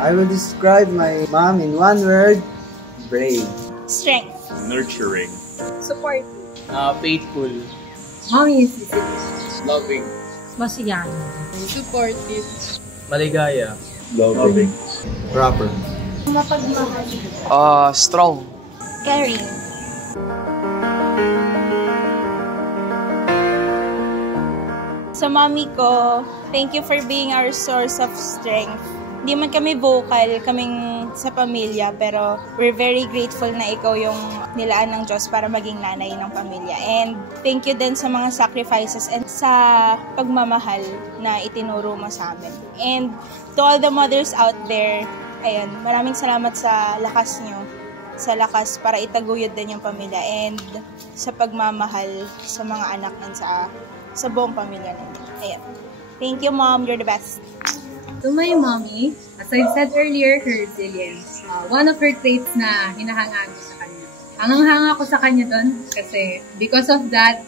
I will describe my mom in one word: brave. Strength. Nurturing. Supportive. Faithful. Mommy is Loving. Masiyahin. Supportive. Maligaya. Loving. Proper. Mapagmahal. Strong. Caring. Sa mommy ko, thank you for being our source of strength. Hindi man kami vocal, kaming sa pamilya, pero we're very grateful na ikaw yung nilaan ng Diyos para maging nanay ng pamilya. And thank you din sa mga sacrifices and sa pagmamahal na itinuro mo sa amin. And to all the mothers out there, ayun, maraming salamat sa lakas nyo, sa lakas para itaguyod din yung pamilya, and sa pagmamahal sa mga anak and sa buong pamilya natin. Ayun. Thank you, Mom. You're the best. To my mommy, as I said earlier, her resilience. One of her traits na hinahangaan ko sa kanya. Hangang-hanga ko sa kanya doon kasi because of that,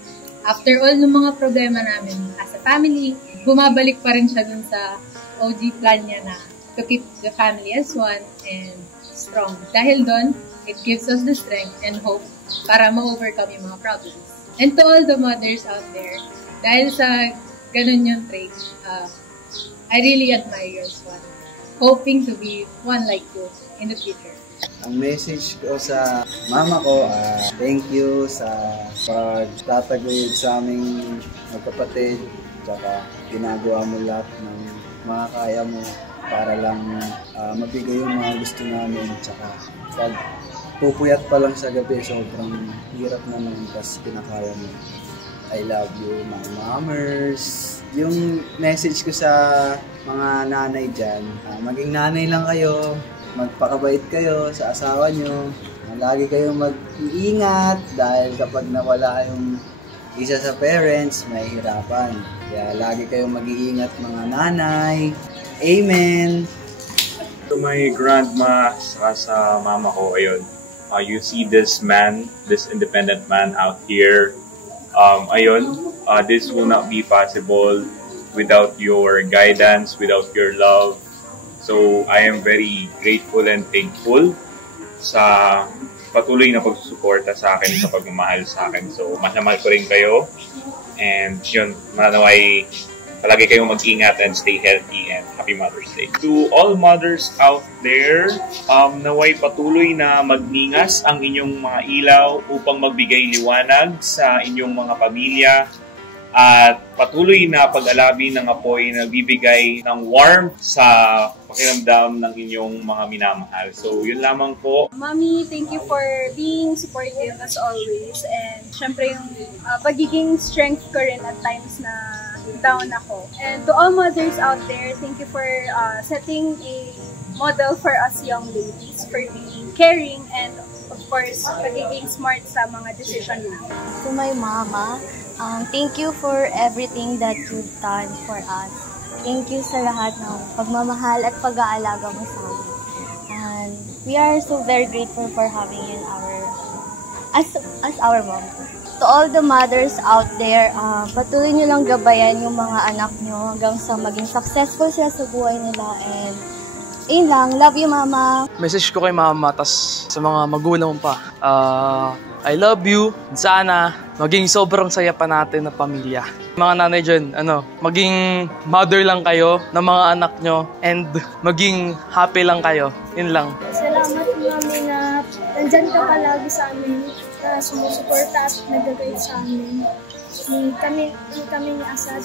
after all ng mga problema namin as a family, bumabalik pa rin siya doon sa OG plan niya na to keep the family as one and strong. Dahil doon, it gives us the strength and hope para ma-overcome yung mga problems. And to all the mothers out there, dahil sa ganun yung trait, I really admire your one. Hoping to be one like you in the future. Ang message ko sa mama ko, thank you sa pagtataguyod sa aming magkapatid, tsaka ginagawa mo lahat ng mga kaya mo para lang mabigay yung mga gusto namin, tsaka pag pupuyat pa lang sa gabi, sobrang hirap naman, kasi kinakaya mo. I love you, mga mammers. Yung message ko sa mga nanay dyan, maging nanay lang kayo, magpakabait kayo sa asawa nyo, lagi kayong mag-iingat dahil kapag nawala yung isa sa parents, mahihirapan. Kaya lagi kayong mag-iingat mga nanay. Amen! To my grandma, saka sa mama ko, ayun, you see this man, this independent man out here, this will not be possible without your guidance, without your love. So I am very grateful and thankful sa patuloy na pagsusuporta sa akin, sa pagmamahal sa akin. So mahal ko rin kayo, and yun, manaway palagi kayong mag-ingat and stay healthy, and happy Mother's Day. To all mothers out there, naway patuloy na magningas ang inyong mga ilaw upang magbigay liwanag sa inyong mga pamilya, at patuloy na pag-alabi ng apoy na bibigay ng warmth sa pakiramdam ng inyong mga minamahal. So, yun lamang po. Mommy, thank you for being supportive as always. And syempre yung pagiging strength ko rin at times na down ako. And to all mothers out there, thank you for setting a model for us young ladies, for being caring and of course, pagiging smart sa mga decision namin. To my mama, thank you for everything that you've done for us. Thank you sa lahat ng pagmamahal at pag-aalaga mo sa amin. And we are so very grateful for having you as our mom. To all the mothers out there, patuloy nyo lang gabayan yung mga anak nyo hanggang sa maging successful sila sa buhay nila. And yun lang, love you mama. Message ko kay mama, tas sa mga magulang pa. I love you. Sana maging sobrang saya pa natin na pamilya. Mga nanay dyan, maging mother lang kayo ng mga anak nyo, and maging happy lang kayo. Yun lang. Salamat mami na nandyan ka palagi sa amin, na sumusuporta at nagagay sa amin. Kami ni Asad.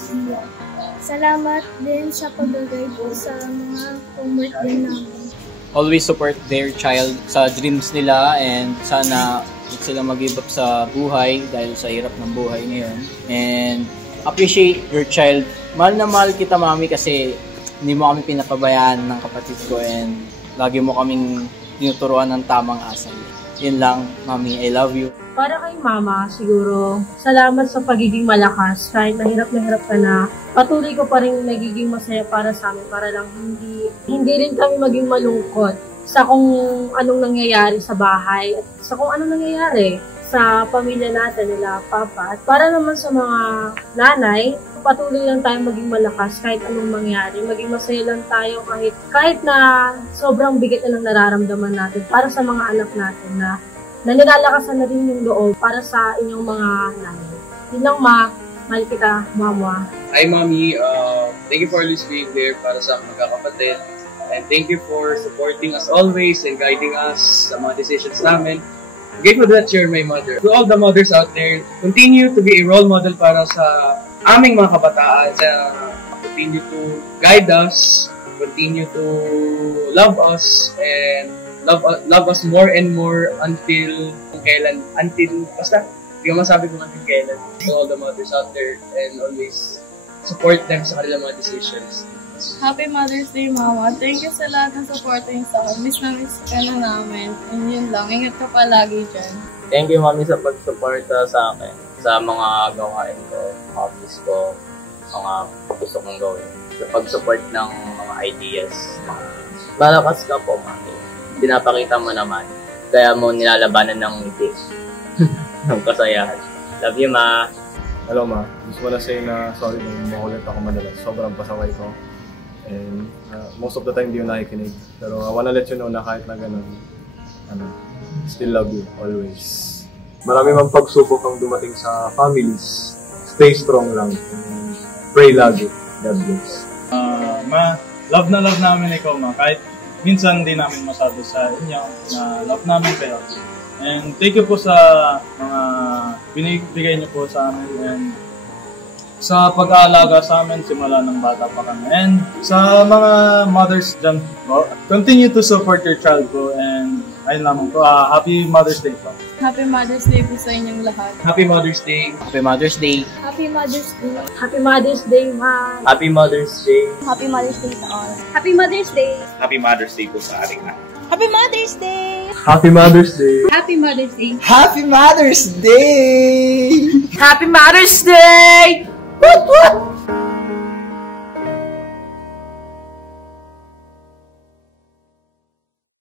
Salamat din sa paggagay po sa mga homework din namin. Always support their child sa dreams nila, and sana huwag sila mag-give up sa buhay dahil sa hirap ng buhay ngayon. And appreciate your child. Mahal na mahal kita mami kasi hindi mo kami pinapabayaan ng kapatid ko, and lagi mo kaming tinuturuan ng tamang asal. Yun lang, mami, I love you. Para kay mama, siguro, salamat sa pagiging malakas. Kahit nahirap ka na, patuloy ko pa rin nagiging masaya para sa amin, para lang hindi rin kami maging malungkot sa kung anong nangyayari sa bahay at sa kung anong nangyayari sa pamilya natin nila, Papa. At para naman sa mga nanay, patuloy lang tayo maging malakas kahit anong mangyari. Maging masaya lang tayo kahit na sobrang bigat na lang nararamdaman natin para sa mga anak natin na nilalakasan na rin yung loob para sa inyong mga nanay. Yun lang, Ma. Mahal kita, Mama. Hi, Mommy. Thank you for always being there para sa magkakapatid. And thank you for supporting us always and guiding us sa mga decisions namin. I'm grateful that you're my mother. To all the mothers out there, continue to be a role model para sa aming mga kabataan. Continue to guide us, continue to love us, and love us more and more until kailan. Basta, hindi ko masabi kung until kailan. To all the mothers out there, and always support them sa kanilang mga decisions. Happy Mother's Day, Mama. Thank you sa lahat ng supporting sa akin. Miss na miss ka na namin. And yun lang. Ingat ka palagi dyan. Thank you, Mami, sa pag-suporta sa akin, sa mga gawain ko, hobbies ko, mga gusto kong gawin. Sa pag-support ng mga ideas. Malakas ka po, Mami. Pinapakita mo naman. Kaya mo nilalabanan ng ngiti. Ng kasayahan. Love you, Ma. Hello, Ma. Gusto ko na say na sorry kung makulit ako madalas. Sobrang pasaway ko. And most of the time, di yung nakikinig. Pero I wanna let you know na kahit na ganun, still love you, always. Marami mang pagsubok ang dumating sa families. Stay strong lang. And pray lagi. God bless. Ma, love na love namin ikaw, Ma. Kahit minsan hindi namin masabi sa inyo na love namin kayo. And thank you po sa mga binibigay niyo po sa amin and sa pag-aalaga sa amin simula ng bata pa kami. And sa mga mothers dyan po, continue to support your child po and ayun lamang po. Happy Mother's Day po. Happy Mother's Day po sa inyong lahat. Happy Mother's Day. Happy Mother's Day. Happy Mother's Day. Happy Mother's Day, Ma. Happy Mother's Day. Happy Mother's Day to all. Happy Mother's Day. Happy Mother's Day po sa ating lahat. Happy Mother's Day! Happy Mother's Day! Happy Mother's Day! Happy Mother's Day! Happy Mother's Day! What?